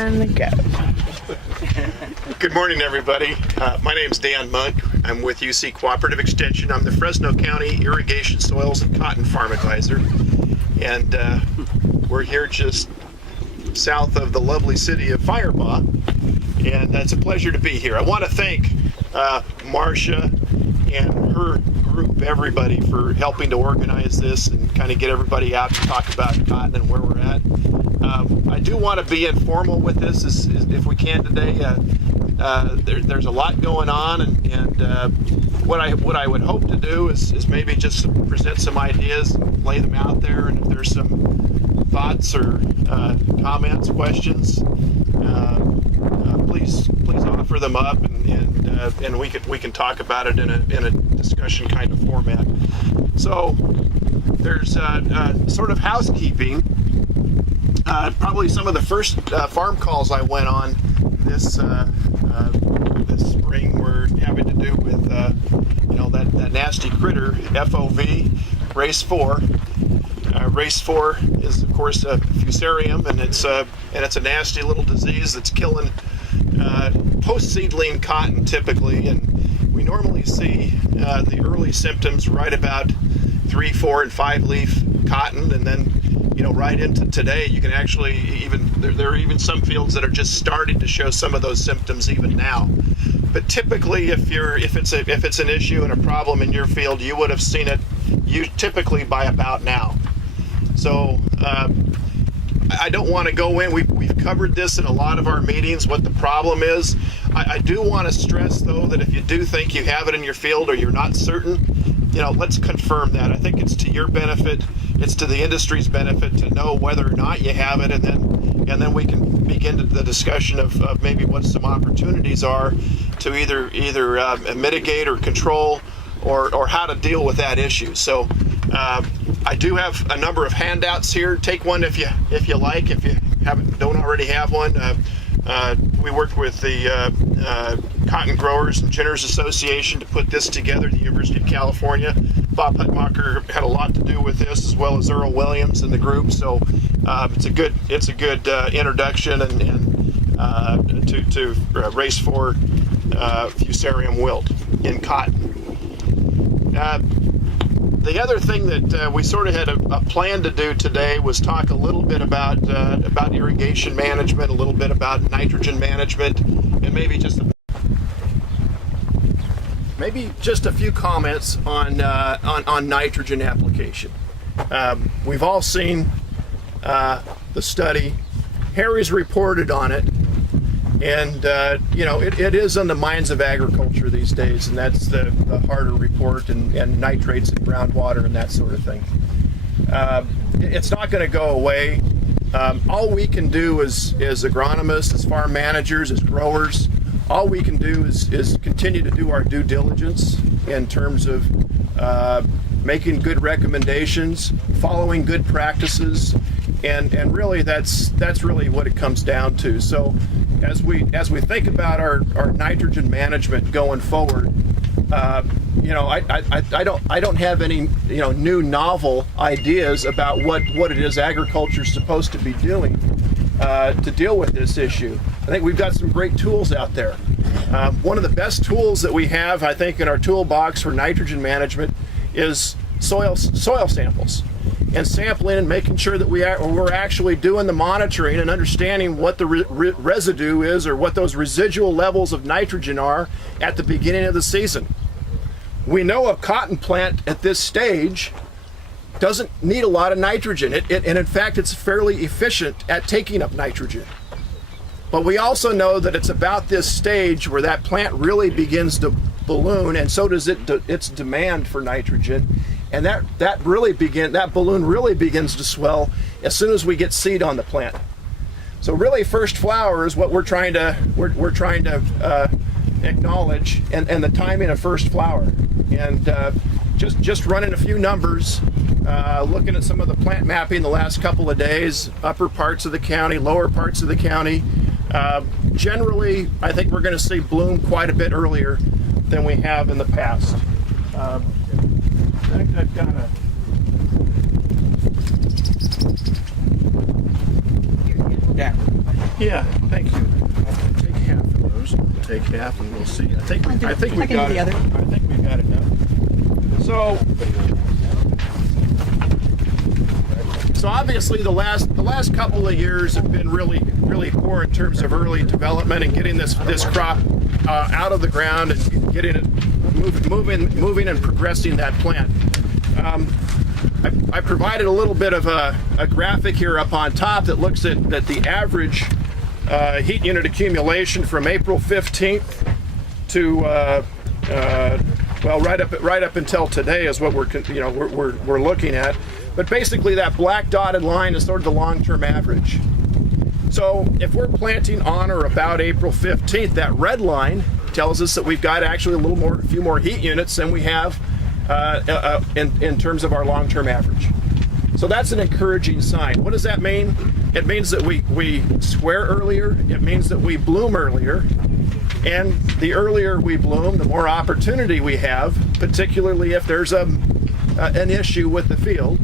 And go. Good morning, everybody. My name's Dan Monk. I'm with UC Cooperative Extension. I'm the Fresno County Irrigation, Soils, and Cotton Farm Advisor. And we're here just south of the lovely city of Firebaugh. And it's a pleasure to be here. I want to thank Marcia and her group, everybody, for helping to organize this and kind of get everybody out to talk about cotton and where we're at. I do want to be informal with this if we can today. There's a lot going on, and what I would hope to do is maybe just present some ideas, lay them out there, and if there's some thoughts or comments, questions, please offer them up, and we can talk about it in a discussion kind of format. So there's sort of housekeeping. Probably some of the first farm calls I went on this spring were having to do with that nasty critter FOV, race 4. Race 4 is of course a fusarium, and it's a nasty little disease that's killing post-seedling cotton typically, and we normally see the early symptoms right about 3, 4, and 5 leaf cotton, and then right into today, you can actually there are even some fields that are just starting to show some of those symptoms even now. But typically, if it's an issue and a problem in your field, you would have seen it typically by about now. So I don't want to go in. We've covered this in a lot of our meetings, what the problem is. I do want to stress, though, that if you do think you have it in your field or you're not certain, let's confirm that. I think it's to your benefit. It's to the industry's benefit to know whether or not you have it, and then we can begin the discussion of maybe what some opportunities are to either mitigate or control or how to deal with that issue. So I do have a number of handouts here. Take one if you like. If you don't already have one. We worked with the Cotton Growers and Ginners Association to put this together, the University of California. Bob Hutmacher had a lot to do with this, as well as Earl Williams and the group. So it's a good introduction and to race 4 fusarium wilt in cotton. The other thing that we sort of had a plan to do today was talk a little bit about irrigation management, a little bit about nitrogen management, and maybe just a few comments on nitrogen application. We've all seen the study. Harry's reported on it, and it is on the minds of agriculture these days, and that's the harder report and nitrates in groundwater and that sort of thing. It's not going to go away. All we can do as agronomists, as farm managers, as growers, all we can do is continue to do our due diligence in terms of making good recommendations, following good practices, and really that's really what it comes down to. So as we think about our nitrogen management going forward, I don't have any new novel ideas about what it is agriculture is supposed to be doing to deal with this issue. I think we've got some great tools out there. One of the best tools that we have, I think, in our toolbox for nitrogen management is soil samples, and sampling and making sure that we're actually doing the monitoring and understanding what the residue is, or what those residual levels of nitrogen are at the beginning of the season. We know a cotton plant at this stage doesn't need a lot of nitrogen, and in fact it's fairly efficient at taking up nitrogen. But we also know that it's about this stage where that plant really begins to balloon, and so does its demand for nitrogen, and that balloon really begins to swell as soon as we get seed on the plant. So really, first flower is what we're trying to acknowledge, and the timing of first flower, and just running a few numbers, looking at some of the plant mapping the last couple of days, upper parts of the county, lower parts of the county. Generally, I think we're going to see bloom quite a bit earlier than we have in the past. I think I've got a Yeah. Yeah, thank you. I'll take half of those. We'll take half and we'll see. I think we've got it. I think we've got it now. So obviously the last couple of years have been really poor in terms of early development and getting this crop out of the ground and getting it moving and progressing that plant. I provided a little bit of a graphic here up on top that looks at the average heat unit accumulation from April 15th to well, right up until today is what we're looking at. But basically, that black dotted line is sort of the long-term average. So if we're planting on or about April 15th, that red line tells us that we've got actually a few more heat units than we have in terms of our long-term average. So that's an encouraging sign. What does that mean? It means that we square earlier. It means that we bloom earlier. And the earlier we bloom, the more opportunity we have, particularly if there's an issue with the field,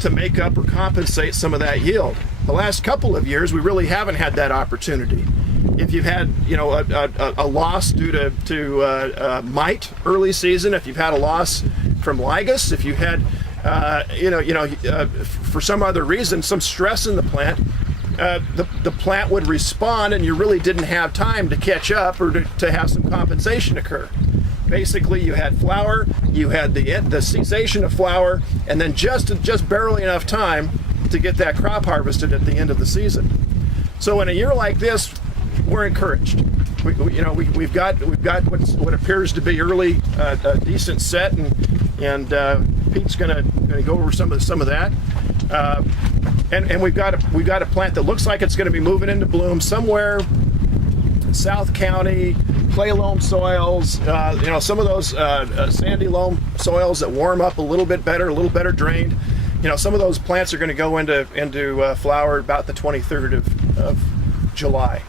to make up or compensate some of that yield. The last couple of years, we really haven't had that opportunity. If you've had a loss due to mite early season, if you've had a loss from ligus, if you had for some other reason, some stress in the plant, the plant would respond, and you really didn't have time to catch up or to have some compensation occur. Basically, you had flower, you had the cessation of flower, and then just barely enough time to get that crop harvested at the end of the season. So in a year like this, we're encouraged. We've got what appears to be early a decent set, and Pete's going to go over some of that. And we've got a plant that looks like it's going to be moving into bloom somewhere in South County, clay loam soils, some of those sandy loam soils that warm up a little better drained. Some of those plants are going to go into flower about the 23rd of July.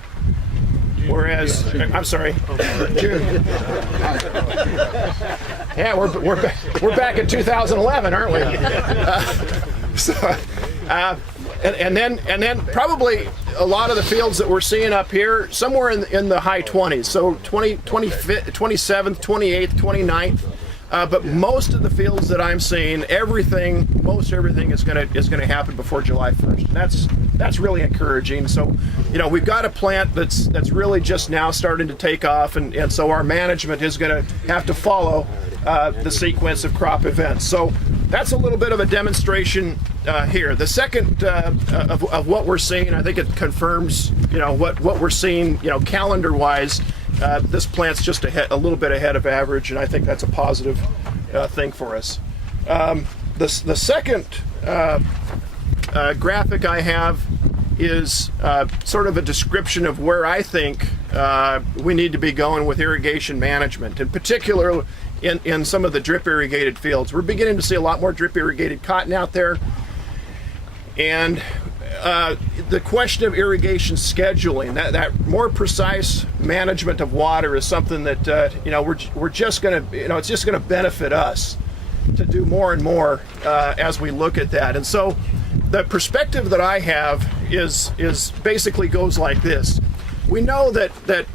Whereas, I'm sorry, June. Yeah, we're back in 2011, aren't we? And then probably a lot of the fields that we're seeing up here, somewhere in the high 20s, so 27th, 28th, 29th. But most of the fields that I'm seeing, most everything is going to happen before July 1st. And that's really encouraging. So, we've got a plant that's really just now starting to take off, and so our management is going to have to follow the sequence of crop events. So that's a little bit of a demonstration here. The second of what we're seeing, I think it confirms what we're seeing calendar-wise. This plant's just a little bit ahead of average, and I think that's a positive thing for us. The second graphic I have is sort of a description of where I think we need to be going with irrigation management, in particular in some of the drip irrigated fields. We're beginning to see a lot more drip irrigated cotton out there, and the question of irrigation scheduling, that more precise management of water, is something that we're just going to it's just going to benefit us to do more and more as we look at that. And so the perspective that I have is basically goes like this. We know that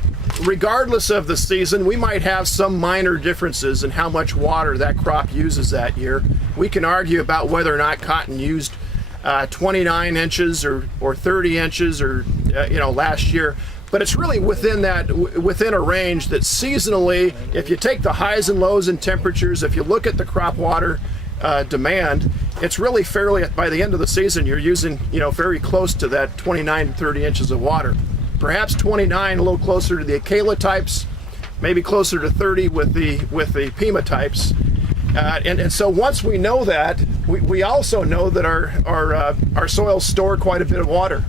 regardless of the season, we might have some minor differences in how much water that crop uses that year. We can argue about whether or not cotton used 29 inches or 30 inches or last year, but it's really within a range that seasonally, if you take the highs and lows in temperatures, if you look at the crop water demand, it's really fairly, by the end of the season, you're using very close to that 29 to 30 inches of water. Perhaps 29, a little closer to the Acala types, maybe closer to 30 with the Pima types. And so once we know that, we also know that our soils store quite a bit of water.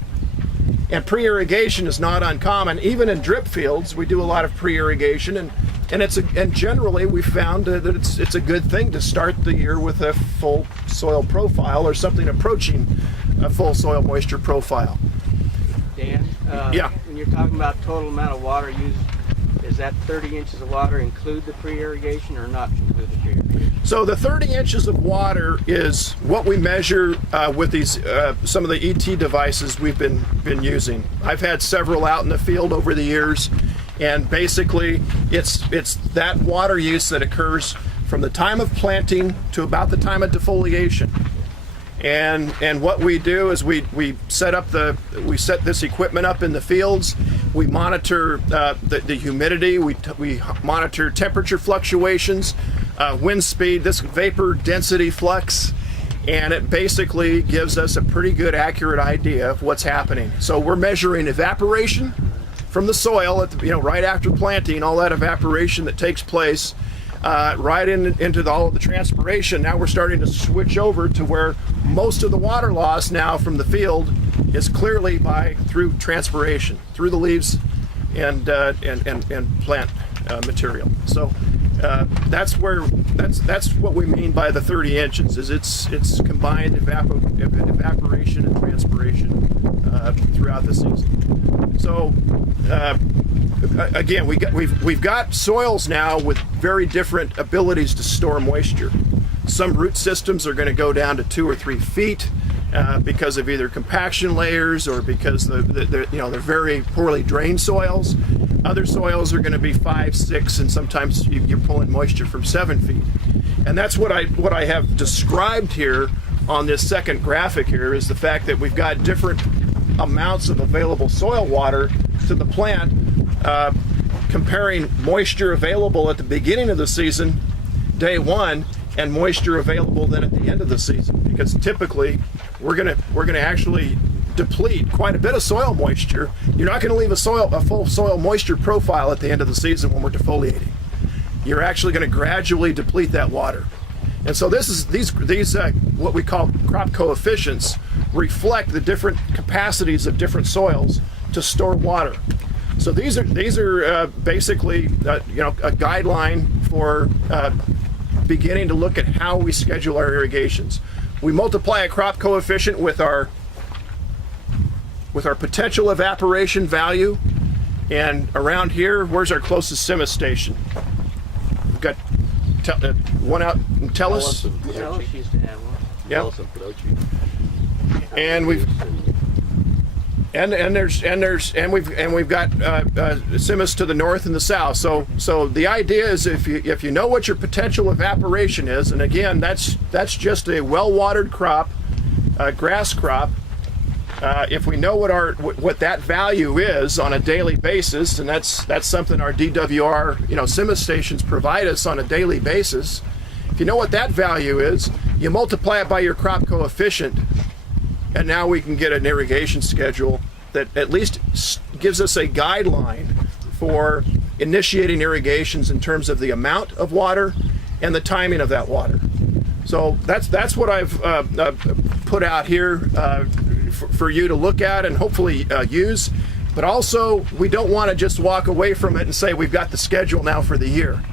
And pre-irrigation is not uncommon. Even in drip fields, we do a lot of pre-irrigation, and generally we found that it's a good thing to start the year with a full soil profile or something approaching a full soil moisture profile. Dan, yeah. When you're talking about total amount of water used, Does that 30 inches of water include the pre-irrigation or not include the pre-irrigation? So the 30 inches of water is what we measure with these some of the ET devices we've been using. I've had several out in the field over the years, and basically it's that water use that occurs from the time of planting to about the time of defoliation. And what we do is we set this equipment up in the fields. We monitor the humidity. We monitor temperature fluctuations, wind speed, this vapor density flux, and it basically gives us a pretty good accurate idea of what's happening. So we're measuring evaporation from the soil at right after planting, all that evaporation that takes place. Right into all of the transpiration. Now we're starting to switch over to where most of the water loss now from the field is clearly through transpiration, through the leaves and plant material. So that's what we mean by the 30 inches. Is it's combined evaporation and transpiration throughout the season. So. Again, we've got soils now with very different abilities to store moisture. Some root systems are going to go down to 2 or 3 feet because of either compaction layers or because they're very poorly drained soils. Other soils are going to be 5, 6, and sometimes you're pulling moisture from 7 feet. And that's what I have described here on this second graphic here, is the fact that we've got different amounts of available soil water to the plant, comparing moisture available at the beginning of the season, day one, and moisture available then at the end of the season. Because typically we're gonna actually deplete quite a bit of soil moisture. You're not going to leave a full soil moisture profile at the end of the season when we're defoliating. You're actually going to gradually deplete that water. And so these what we call crop coefficients reflect the different capacities of different soils to store water. So these are basically a guideline for beginning to look at how we schedule our irrigations. We multiply a crop coefficient with our potential evaporation value, and around here, where's our closest CIMA station? We've got one out in Tellus. Tellus used to have one. Yep. And we've got CIMAs to the north and the south. So the idea is if you know what your potential evaporation is, and again that's just a well-watered crop, grass crop. If we know what that value is on a daily basis, and that's something our DWR CIMA stations provide us on a daily basis. If you know what that value is, you multiply it by your crop coefficient, and now we can get an irrigation schedule that at least gives us a guideline for initiating irrigations in terms of the amount of water and the timing of that water. So that's what I've put out here for you to look at and hopefully use. But also, we don't want to just walk away from it and say we've got the schedule now for the year.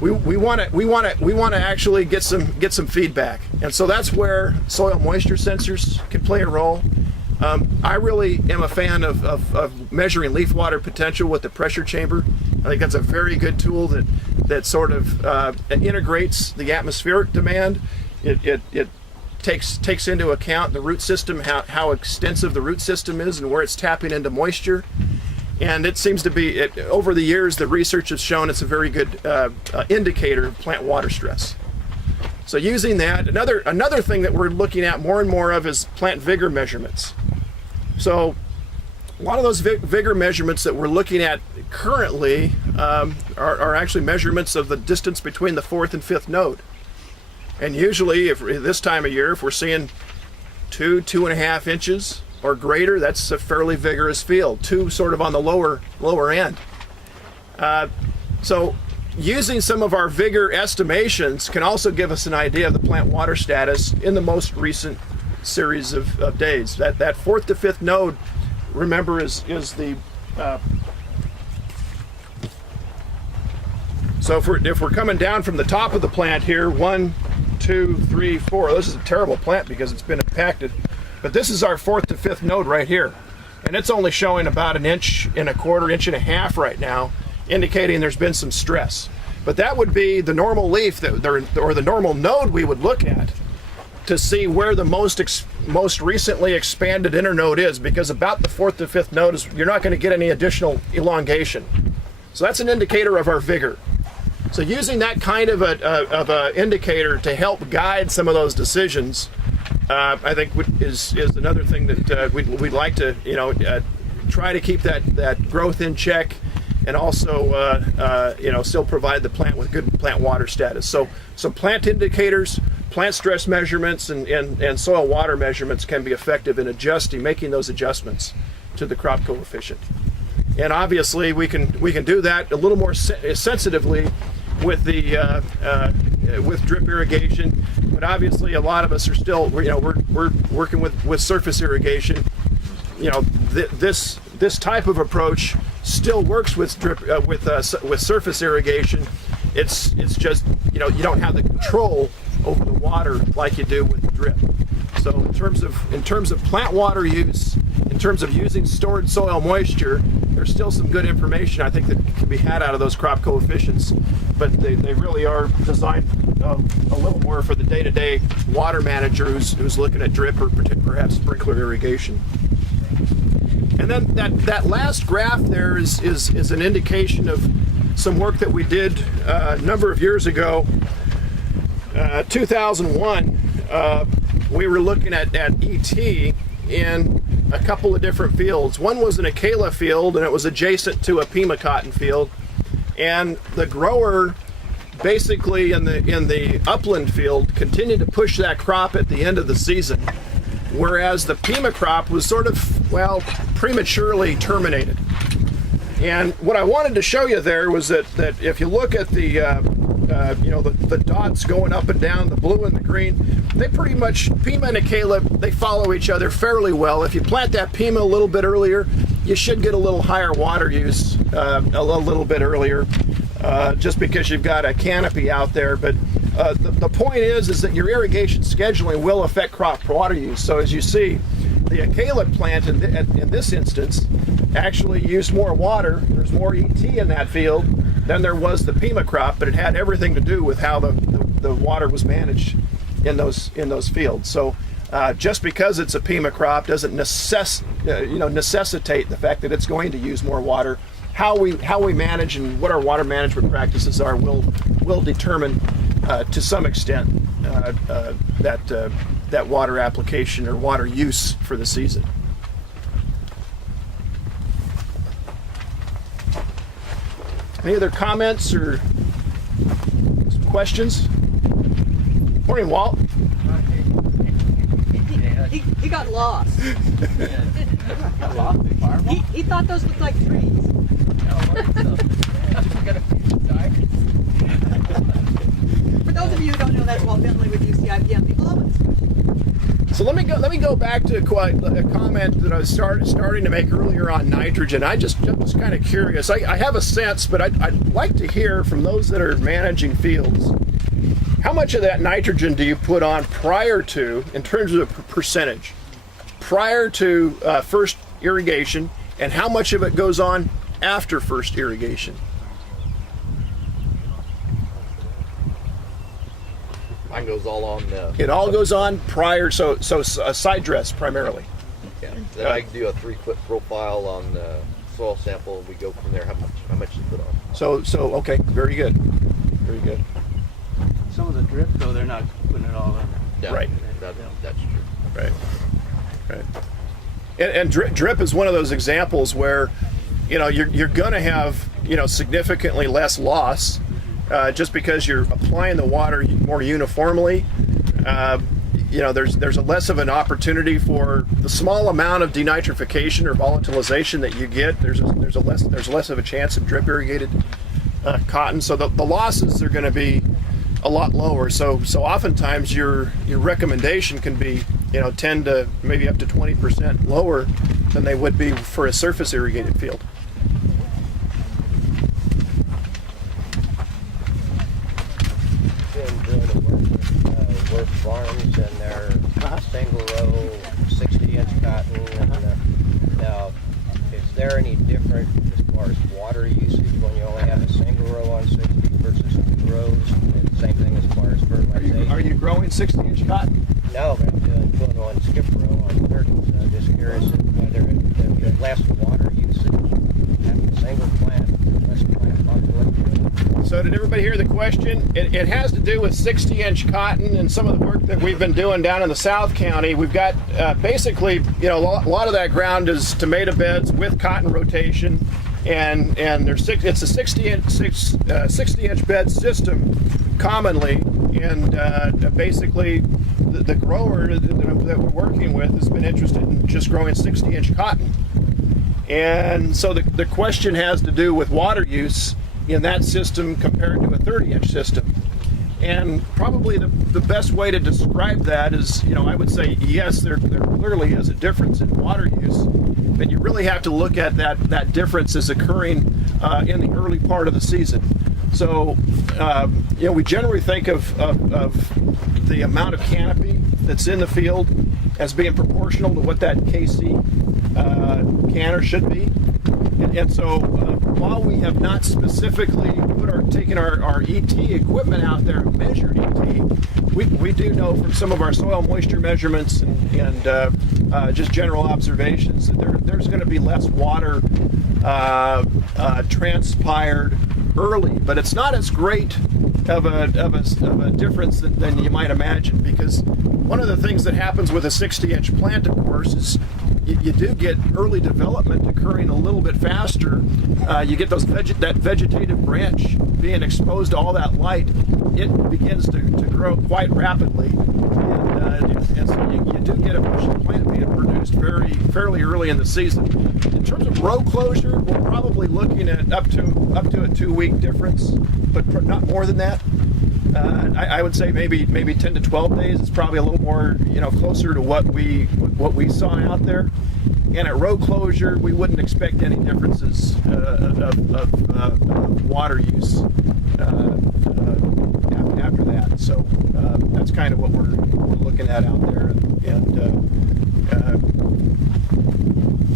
We want to actually get some feedback, and so that's where soil moisture sensors can play a role. I really am a fan of measuring leaf water potential with the pressure chamber. I think that's a very good tool that sort of integrates the atmospheric demand. It takes into account the root system, how extensive the root system is and where it's tapping into moisture. And it seems to be, over the years, the research has shown it's a very good indicator of plant water stress. So using that, another thing that we're looking at more and more of is plant vigor measurements. So a lot of those vigor measurements that we're looking at currently are actually measurements of the distance between the 4th and 5th node. And usually, if this time of year, if we're seeing 2.5 inches or greater, that's a fairly vigorous field. 2 sort of on the lower end. So using some of our vigor estimations can also give us an idea of the plant water status in the most recent series of days. That 4th to 5th node, remember, is the so if we're coming down from the top of the plant here, 1, 2, 3, 4. This is a terrible plant because it's been impacted. But this is our 4th to 5th node right here. And it's only showing about 1.25 inches, 1.5 inches right now. indicating there's been some stress. But that would be the normal leaf or the normal node we would look at to see where the most recently expanded internode is, because about the 4th to 5th node is, you're not going to get any additional elongation. So that's an indicator of our vigor. So using that kind of a indicator to help guide some of those decisions, I think is another thing that we'd like to try to keep that growth in check, and also still provide the plant with good plant water status. So plant indicators, plant stress measurements, and soil water measurements can be effective in making those adjustments to the crop coefficient. And obviously we can do that a little more sensitively with the with drip irrigation, but obviously a lot of us are still we're working with surface irrigation. This type of approach still works with drip with surface irrigation. It's just you don't have the control over the water like you do with the drip. So in terms of plant water use, in terms of using stored soil moisture, there's still some good information I think that can be had out of those crop coefficients, but they really are designed a little more for the day-to-day water manager who's looking at drip or perhaps sprinkler irrigation. And then that last graph there is an indication of some work that we did a number of years ago. 2001, we were looking at ET in a couple of different fields. One was an Acela field, and it was adjacent to a Pima cotton field. And the grower, basically in the upland field, continued to push that crop at the end of the season, whereas the Pima crop was sort of, prematurely terminated. And what I wanted to show you there was that if you look at the dots going up and down, the blue and the green, they pretty much, Pima and Acela, they follow each other fairly well. If you plant that Pima a little bit earlier, you should get a little higher water use a little bit earlier, just because you've got a canopy out there. But the point is that your irrigation scheduling will affect crop water use. So as you see, the Acela plant in this instance actually used more water. There's more ET in that field than there was the Pima crop, but it had everything to do with how the water was managed in those fields. So just because it's a Pima crop doesn't necessitate the fact that it's going to use more water. How we manage and what our water management practices are will determine to some extent that water application or water use for the season. Any other comments or questions? Morning, Walt. He got lost. He thought those looked like trees. For those of you who don't know, that's Walt Bentley with UCIPM Diplomas. So let me go back to a comment that I was starting to make earlier on nitrogen. I'm just kind of curious. I have a sense, but I'd like to hear from those that are managing fields. How much of that nitrogen do you put on prior to, in terms of percentage, prior to first irrigation, and how much of it goes on after first irrigation? Mine goes all on. It all goes on prior, so a side dress primarily. Yeah. Then I do a 3-foot profile on the soil sample, and we go from there. How much you put on? So okay, very good, very good. Some of the drip, though, they're not putting it all in. Yeah, Right. That's true. Right. And drip is one of those examples where, you're going to have, significantly less loss. Just because you're applying the water more uniformly, there's a less of an opportunity for the small amount of denitrification or volatilization that you get. There's less of a chance of drip irrigated cotton, so the losses are going to be a lot lower. So oftentimes your recommendation can be 10 to maybe up to 20% lower than they would be for a surface irrigated field. Work farms and their single row 60-inch cotton, and now is there any different as far as water usage when you only have a single row on 60 versus 2 rows? And same thing as far as fertilization. Are you growing 60-inch cotton? No, but I'm doing one skip row on 30. So I'm just curious whether there'll be less water usage having a single plant, less plant population. So did everybody hear the question? It has to do with 60-inch cotton and some of the work that we've been doing down in the South County. We've got basically, a lot of that ground is tomato beds with cotton rotation, and it's a 60-inch bed system commonly, and basically the grower that we're working with has been interested in just growing 60-inch cotton. And so the question has to do with water use in that system compared to a 30-inch system. And probably the best way to describe that is, I would say, yes, there clearly is a difference in water use, but you really have to look at that difference as occurring in the early part of the season. So, we generally think of the amount of canopy that's in the field as being proportional to what that KC canner should be. And so while we have not specifically taken our ET equipment out there and measured ET, we do know from some of our soil moisture measurements and just general observations that there's going to be less water transpired early, but it's not as great of a difference than you might imagine, because one of the things that happens with a 60-inch plant, of course, is you do get early development occurring a little bit faster. You get that vegetative branch being exposed to all that light. It begins to grow quite rapidly, and so you do get a bushy plant being produced fairly early in the season. In terms of row closure, we're probably looking at up to a 2-week difference, but not more than that. I would say maybe 10 to 12 days is probably a little more, closer to what we saw out there. And at row closure, we wouldn't expect any differences of water use after that. So that's kind of what we're looking at out there. And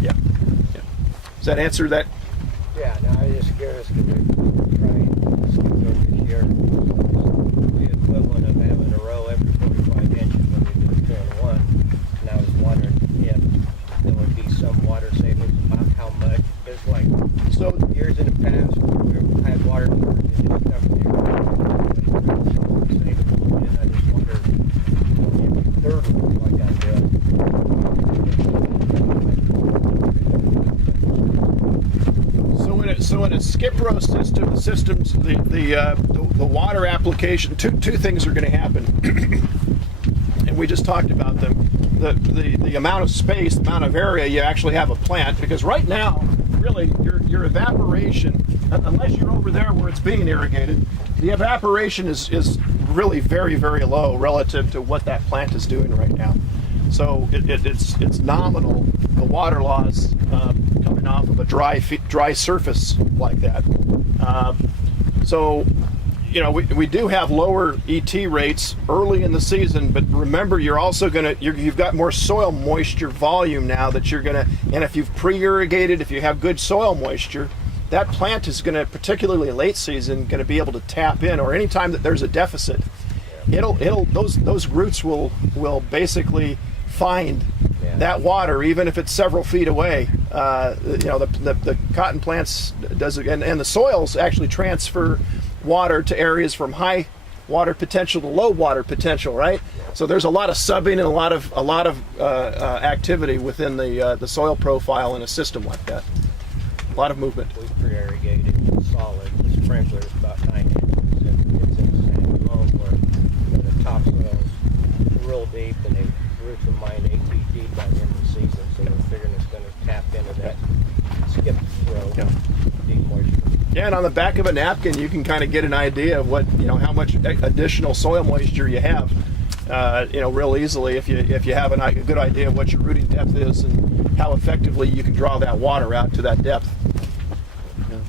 yeah. Does that answer that? Yeah, no, I was just curious because we're trying to skip over this year. The equivalent of having a row every 45 inches when we do 2-in-1. And I was wondering if there would be some water savings, about how much. There's like years in the past where we had water shortages and stuff there. And I just wondered if a third of like I'm doing. So in a skip row system, the water application, two things are going to happen, and we just talked about them. The amount of space, the amount of area you actually have a plant, because right now, really, your evaporation, unless you're over there where it's being irrigated, the evaporation is really very, very low relative to what that plant is doing right now. So it's nominal, the water loss coming off of a dry surface like that. So we do have lower ET rates early in the season, but remember, you're also you've got more soil moisture volume now that you're gonna, and if you've pre-irrigated, if you have good soil moisture, that plant is gonna, particularly late season, gonna be able to tap in, or anytime that there's a deficit, those roots will basically find that water, even if it's several feet away. The cotton plants does, and the soils actually transfer water to areas from high water potential to low water potential, right? So there's a lot of subbing and a lot of activity within the soil profile in a system like that. A lot of movement. We pre-irrigated solid. The sprinkler is about 9 inches. It's in the sand loam where the topsoil is real deep, and the roots of mine 8 feet deep by the end of the season. So we're figuring it's going to tap into that skip row, deep moisture. Yeah, and on the back of a napkin, you can kind of get an idea of what, how much additional soil moisture you have, real easily if you have a good idea of what your rooting depth is and how effectively you can draw that water out to that depth. Yeah.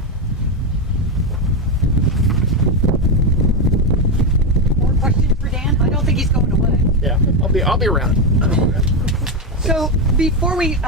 More questions for Dan? I don't think he's going away. Yeah, I'll be around. So before we